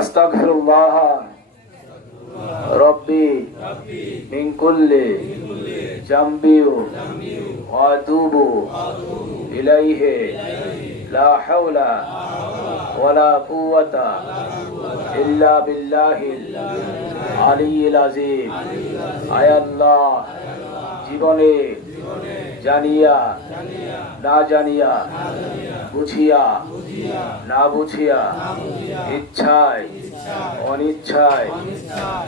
আস্তাগফিরুল্লাহ রব্বি মিন কুল্লি জামবি ওয়া আতুবু ইলাইহি লা হাওলা ওয়ালা কুওয়াতা ইল্লা বিল্লাহিল আলিয়্যিল আযীম। আয় আল্লাহ, জীবনে জানিয়া না জানিয়া, বুঝিয়া না বুঝিয়া, ইচ্ছায় অনিচ্ছায়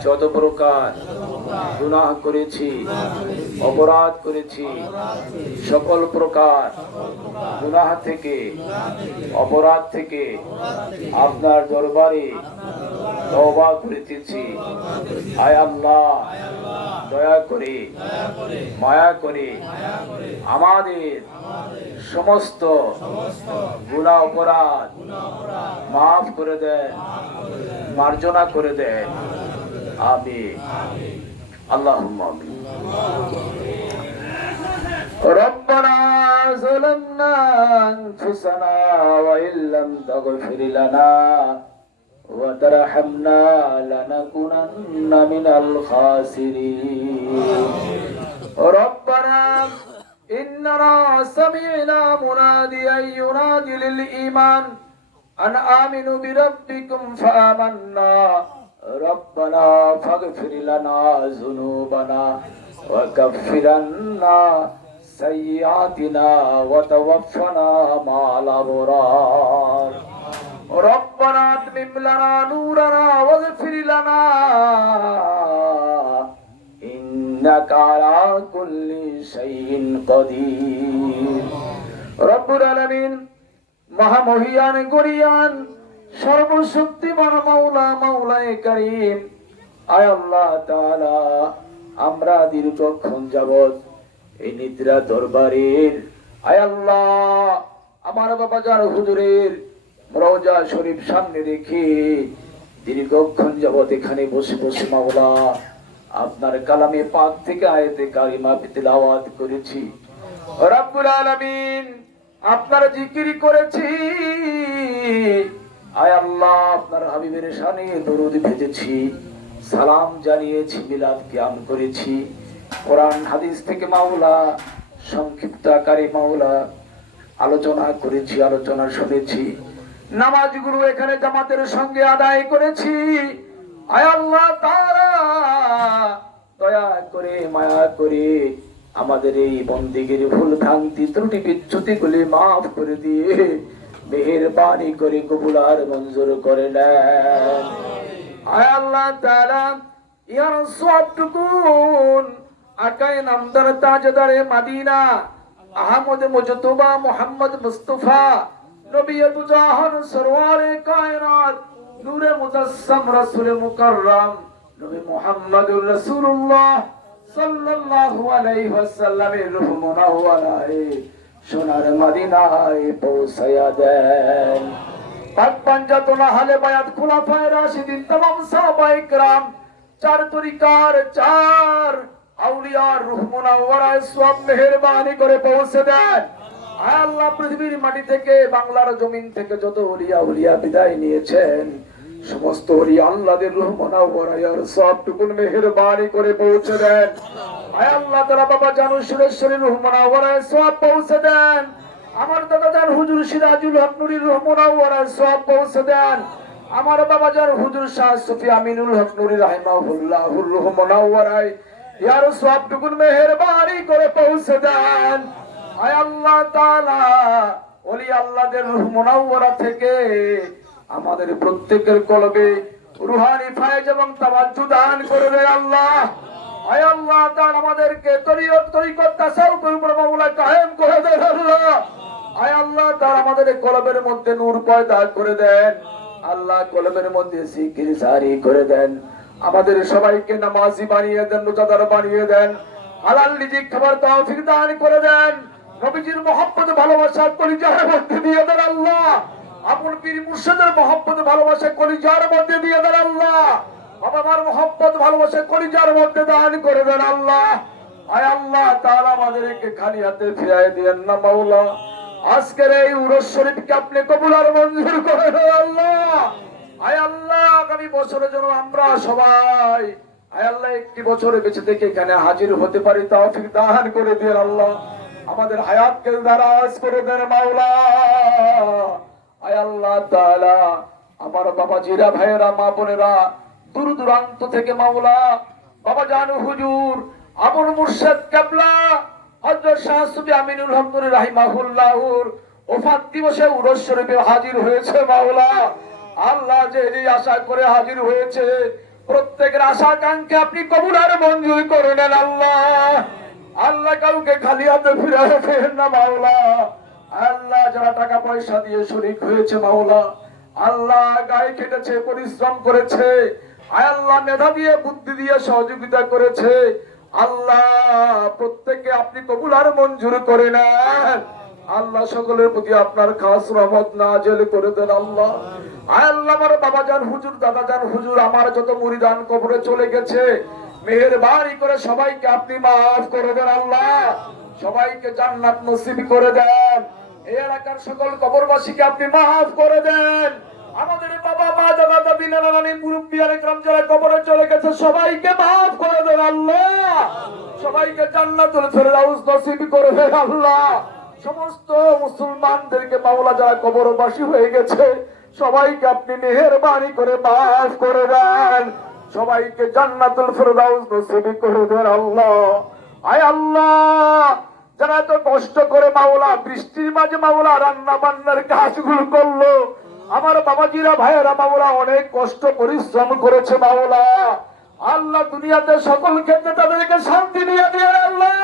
যত প্রকার গুনাহ করেছি, অপরাধ করেছি, সকল প্রকার গুনাহ থেকে, অপরাধ থেকে আপনার দরবারে তওবা করিতেছি। আয় আল্লাহ, দয়া করে মায়া করে আমাদের সমস্ত গুনাহ অপরাধ মাফ করে দেন, মার্জনা করে দেন। আমিন। আল্লাহুম্মা আমিন। রব্বানা যালামনা আনফুসানা ওয়া ইল্লাম তাগফির লানা ওয়া তারহামনা লানাকুনান্না মিনাল খাসিরিন। রব্বানা ইন্নানা সামি'না মুনাদিয়ান ইউনাদি লিল ঈমান আন আমিনু বিরাব্বিকুম ফাআমান্না রব্বানা ফাগফির লানা যুনুবানা ওয়া কাফফির আন্না সাইয়্যাতিনা ওয়া তাওয়াফফানা মা'আল আবরার। রব্বানা আতমিম লানা নূরানা ওয়াগফির লানা ইন্নাকা আলা কুল্লি শাইইন কাদির। রব্বুল আলামিন, মহামহিয়ান গরিয়ান সর্বশক্তিমান মাওলা মাওলায়ে কারীম, আয় আল্লাহ তাআলা, আমরা দীর্ঘক্ষণ যাবত এই নিদ্রা দরবারের, আয় আল্লাহ, আমার বাবাজান হুজুরের রওজা শরীফ সামনে রেখে দীর্ঘক্ষণ যাবত এখানে বসে বসে মাওলা আপনার কালামে পাক থেকে আয়াতে কারিমা তিলাওয়াত করেছি। রব্বুল আলামিন, আপনার জিকির করেছি। আয় আল্লাহ, আপনার হাবিবের শানে দরুদ ভেজেছি, সালাম জানিয়েছি, মিলাদ কিয়াম করেছি, কোরআন হাদিস থেকে মাওলা সংক্ষিপ্ত আকারে মাওলা আলোচনা করেছি, আলোচনা শুনেছি, নামাজগুলো এখানে জামাতের সঙ্গে আদায় করেছি। আয় আল্লাহ তাআলা, দয়া করে মায়া করে আমাদের এই বন্দেগীর ভুল ভ্রান্তি ত্রুটি বিচ্যুতিগুলি মাফ করে দিয়ে মেহেরবানি করে কবুল আর মঞ্জুর করে নেন। আয় আল্লাহ তাআলা, ইয়ার সবটুকুন আকায়ে নামদার তাজদারে মদিনা আহমদ মুজতবা মুহাম্মদ মুস্তাফা নবী দুজাহান সরওয়ারে কায়নাত নূরে মুজাসসাম রাসূল মুকাররম নবী মুহাম্মদুর রাসূলুল্লাহ সাল্লাল্লাহু আলাইহি ওয়াসাল্লামের রূহ মুনাওয়ারায়ে সোনার মদিনায় পৌঁছায়া দেন। পাক পাঞ্জাতুল আহলে বায়াত খুলাফায়ে রাশিদিন तमाम সাহাবায়ে کرام, চার তরিকার চার আউলিয়ার রূহ মুনাওয়ারায়ে সওয়াব মেহেরবানি করে পৌঁছে দেন। আয় আল্লাহ, পৃথিবীর মাটি থেকে, বাংলার জমিন থেকে যত ওলিয়া উলিয়া বিদায় নিয়েছেন, সমস্ত ওলিয়া আল্লাহদের রূহ মুনাওয়ারায়ে সবটুকুন মেহেরবানি করে পৌঁছে দেন। আয় আল্লাহ তাআলা, বাবা জানু সুরেশ্বরী রূহ মুনাওয়ারায়ে সওয়াব পৌঁছে দেন। আমার দাদা জান হুজুর সিরাজুল হক নুরীর রূহ মুনাওয়ারায়ে সওয়াব পৌঁছে দেন। আমার বাবা জান হুজুর শাহ সুফি আমিনুল হক নুরী রাহিমাহুল্লাহুর রূহ মুনাওয়ারায়ে ইয়ার সওয়াবটুকুন মেহেরবানি করে পৌঁছে দেন। আয় আল্লাহ তাআলা, ওলি আল্লাহদের রূহ মুনাওয়ারা থেকে আমাদের প্রত্যেকের কলবে রুহানি ফায়েজ এবং তাওয়াজ্জু দান করে দেয় আল্লাহ। আয় আল্লাহ তাআলা, আমাদেরকে তরিকত তাসাউফের উপর মাওলা কায়েম করে দেন আল্লাহ। আয় আল্লাহ তাআলা, আমাদের কলবের মধ্যে নূর পয়দা করে দেন আল্লাহ, কলবের মধ্যে জিকির জারি করে দেন। আমাদের সবাইকে নামাজি বানিয়ে দেন, রোজাদার বানিয়ে দেন, হালাল রিজিক খাবার তৌফিক দান করে দেন। নবীজির মহব্বত ভালোবাসা কলিজার মধ্যে দিয়ে দেন আল্লাহ। আপন পীর মুর্শিদের মহব্বত ভালোবাসা কলিজার মধ্যে দিয়ে দেন আল্লাহ। বাবার মহব্বত ভালোবাসা কলিজার মধ্যে দান করে দেন আল্লাহ। আয় আল্লাহ তাআলা, আমাদেরকে খালি হাতে ফিরায় দিয়েন না মাওলা। আজকের এই উরস শরীফকে আপনি কবুল আর মঞ্জুর করে দেন আল্লাহ। আয় আল্লাহ, আগামী বছরের জন্য আমরা সবাই আয় আল্লাহ একটি বছরে বেঁচে থেকে এখানে হাজির হতে পারি তৌফিক দান করে দেন আল্লাহ। আমাদের হায়াতকে দারাজ করে দেন মাওলা। আয় আল্লাহ তাআলা আমার বাবাজিরা ভাইয়েরা মা বোনেরা দূর দূরান্ত থেকে মাওলা বাবা জান হুজুর আবুল মুর্শিদ কিবলা হযরত শাহ সুফি আমিনুল হক রাহিমাহুল্লাহর ওফাত দিবসে উরস শরীফে হাজির হয়েছে মাওলা। আল্লাহ যে আশা করে হাজির হয়েছে প্রত্যেকের আশা আকাঙ্ক্ষা আপনি কবুল আর মঞ্জুর করে নেন আল্লাহ। আল্লাহ কাউকে খালি হাতে ফিরে রাখেন না মাওলা। আল্লাহ যারা টাকা পয়সা দিয়ে শরীক হয়েছে মাওলা, আল্লাহ গায়ে কেটেছে পরিশ্রম করেছে, আয় আল্লাহ মেধা দিয়ে বুদ্ধি দিয়ে সহযোগিতা করেছে, আল্লাহ প্রত্যেককে আপনি কবুল আর মঞ্জুর করে নেন আল্লাহ। সকলের প্রতি আপনার খাস রহমত নাযিল করে দেন আল্লাহ। আয় আল্লাহ আমার বাবা জান হুজুর দাদা জান হুজুর আমার যত মুরিদান কবরে চলে গেছে মেহেরবানি করে সবাইকে আপনি মাফ করে দেন আল্লাহ। সবাইকে জান্নাত নসিব করে দেন। এই এলাকার সকল কবরবাসীকে আপনি মাফ করে দেন। আমাদের বাবা মা দাদা দাদি নানা নানি মুরব্বি আর একরাম যারা কবরে চলে গেছে সবাইকে মাফ করে দেন আল্লাহ। সবাইকে জান্নাতুল ফেরদাউস নসিব করে দেন আল্লাহ। সমস্ত মুসলমানদেরকে মাওলা যারা কবরবাসী হয়ে গেছে সবাইকে আপনি মেহেরবানি করে মাফ করে দেন। সবাইকে জান্নাতুল ফেরদাউস নসিব করে দেন আল্লাহ। আয় আল্লাহ যারা এত কষ্ট করে মাওলা বৃষ্টির মাঝে মাওলা রান্না বান্নার কাজগুলো করলো, আমার বাবাজিরা ভাইয়েরা মাওলা অনেক কষ্ট পরিশ্রম করেছে মাওলা। আল্লাহ দুনিয়াতে সকল ক্ষেত্রে তাদেরকে শান্তি দিয়ে দিয়ে আল্লাহ।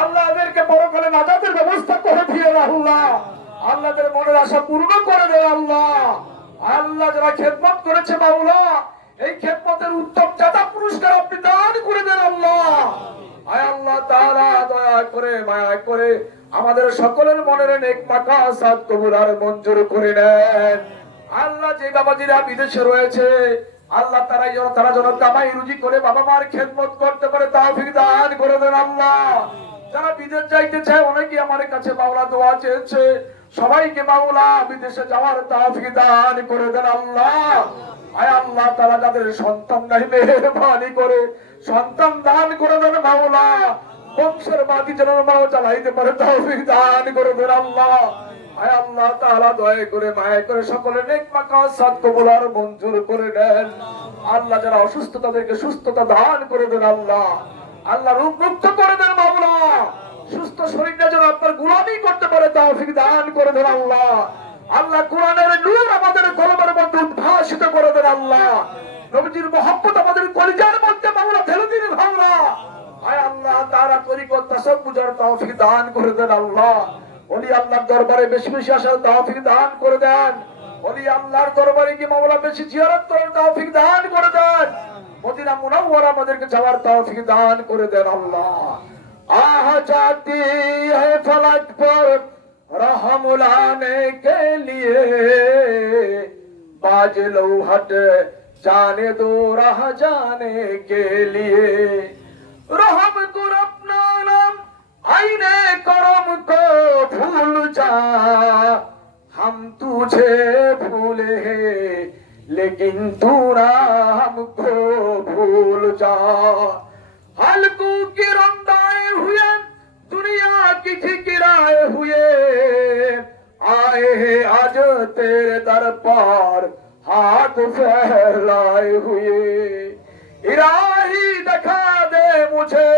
আল্লাহ এদেরকে পরকালে নাজাতের ব্যবস্থা করে দিয়ে আল্লাহ। আল্লাহ এদের মনের আশা পূর্ণ করে দেয় আল্লাহ। আল্লাহ যারা খেদমত করেছে মাওলা এই খেদমতের উত্তম জাদা পুরস্কার আপনি দান করে দেন আল্লাহ। আয় আল্লাহ তাআলা দয়া করে মায়া করে আমাদের সকলের মনের নেক মাকাসাত কবুল আর মঞ্জুর করে নেন আল্লাহ। যে বাবাজিরা বিদেশে রয়েছে আল্লাহ তারা যেন কামাই রুজি করে বাবা মার খেদমত করতে পারে তৌফিক দান করে দেন আল্লাহ। যারা বিদেশ যাইতে চায় অনেকে আমার কাছে মাওলা দোয়া চেয়েছে, সবাইকে মাওলা বিদেশে যাওয়ার তৌফিক দান করে দেন আল্লাহ। আয় আল্লাহ তারা যাদের সন্তান নাই মেহেরবানি করে সন্তান দান করে দেন মাওলা। বংশের মাটি যেন মাও চালাইতে পারে তৌফিক দান করে দেন আল্লাহ। আয় আল্লাহ তাআলা দয়া করে মায়া করে সকলের নেক মাকাসাত কবুল আর মঞ্জুর করে নেন আল্লাহ। যারা অসুস্থ তাদেরকে সুস্থতা দান করে দেন আল্লাহ। আল্লাহ রোগ মুক্ত করে দেন মাওলা। সুস্থ শরীরটা যেন আপনার গোলামি করতে পারে তৌফিক দান করে দেন আল্লাহ। আল্লাহ কোরআনের নূর আমাদের কলমের মধ্যে উদ্ভাসিত করে দেন আল্লাহ। নবীজির মহব্বত আমাদের কলিজার মধ্যে মাওলা ঢেলে দিন আল্লাহ। আয় আল্লাহ তাআলা তরিকত তাসাব্বুজার তৌফিক দান করে দেন আল্লাহ। ওলি আল্লাহর দরবারে বেশি বেশি আসার তৌফিক দান করে দেন। ওলি আল্লাহর দরবারে কি মাওলা বেশি জিয়ারত করার তৌফিক দান করে দেন। মদিনা মুনাওয়ারা আমাদেরকে যাওয়ার তৌফিক দান করে দেন আল্লাহ। আহ জাতি है फलक पर रहम लाने के लिए बाज लौहट जाने दो राह जाने के लिए रहम कर अपना नाम आईने करम को भूल जा हम तुझे भूले हैं लेकिन तू ना हमको भूल जा। हल्कू की रंदाए हुए दुनिया की ठिकराए हुए आए हैं आज तेरे दर पर हाथ फैलाए हुए। इलाही दिखा दे मुझे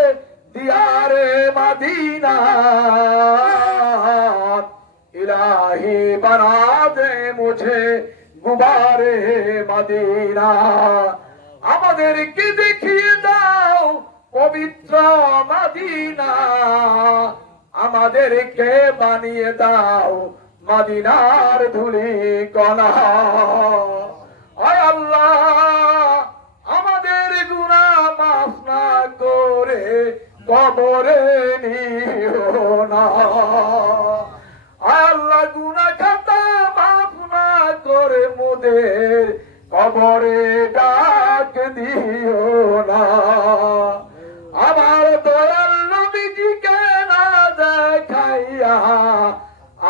दियारे मदीना, इलाही बना दे मुझे गुबारे मदीना। আমাদেরকে দেখিয়ে দাও পবিত্র মদিনা, আমাদেরকে বানিয়ে দাও মদিনার ধুলি কণা। আয় আল্লাহ আমাদের গুনাহ মাফ না করে কবরে নিও না। আয় আল্লাহ গুনাহ খাতা মাফ না করে মোদের কবরে ডাক দিও না। আমার দয়াল নবীজিকে না দেখাইয়া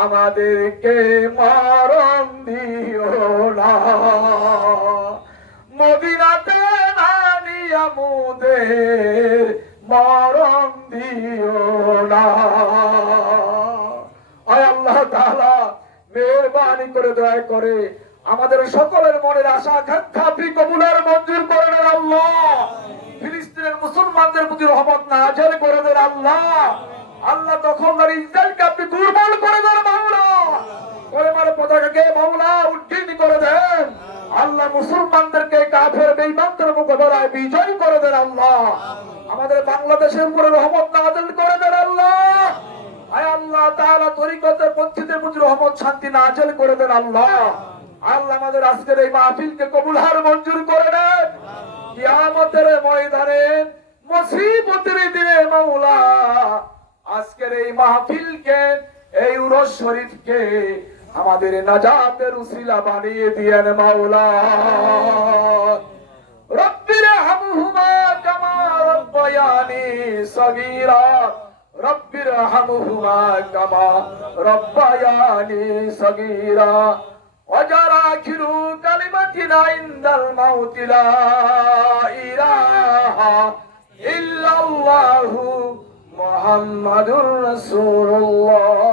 আমাদেরকে মরণ দিও না। মদিনাতে নানিয়া মোদের মরণ দিও না। আয় আল্লাহ তাআলা মেহেরবানি করে দয়া করে আমাদের সকলের মনের আশা আকাঙ্ক্ষা আপনি কবুলের মঞ্জুর করে দেন আল্লাহ। ফিলিস্তিনের মুসলমানদের প্রতি রহমত নাযিল করে দেন আল্লাহ। আল্লাহ দখলদার ইসরায়েলকে আপনি দুর্বল করে দেন মাওলা। কলেমার পতাকাকে মাওলা উজ্জীবিত করে দেন আল্লাহ। মুসলমানদেরকে কাফের বেঈমানদের মোকাবেলায় বিজয় করে দেন আল্লাহ। আমাদের বাংলাদেশের উপরে রহমত নাযিল করে দেন আল্লাহ। আয় আল্লাহ তাআলা তরিকতের পন্থীদের প্রতি রহমত শান্তি নাযিল করে দেন আল্লাহ। আল্লাহ আমাদের আজকের এই মাহফিলকে কবুলহার মঞ্জুর করে দেন। কিয়ামতের ময়দানে মুসিবতের দিনে মাওলা আজকের এই মাহফিলকে এই উরস শরীফকে আমাদের নাজাতের উসিলা বানিয়ে দিয়েন মাওলা। রব্বির হামহুমা কামা রব্বায়ানি সগীরা। রব্বির হামহুমা কামা রব্বায়ানি সগীরা। ওয়াজার আখিরু কালিমাতিনা ইনদাল মাউতি লা ইলাহা ইল্লাল্লাহু মুহাম্মাদুর রাসূলুল্লাহ।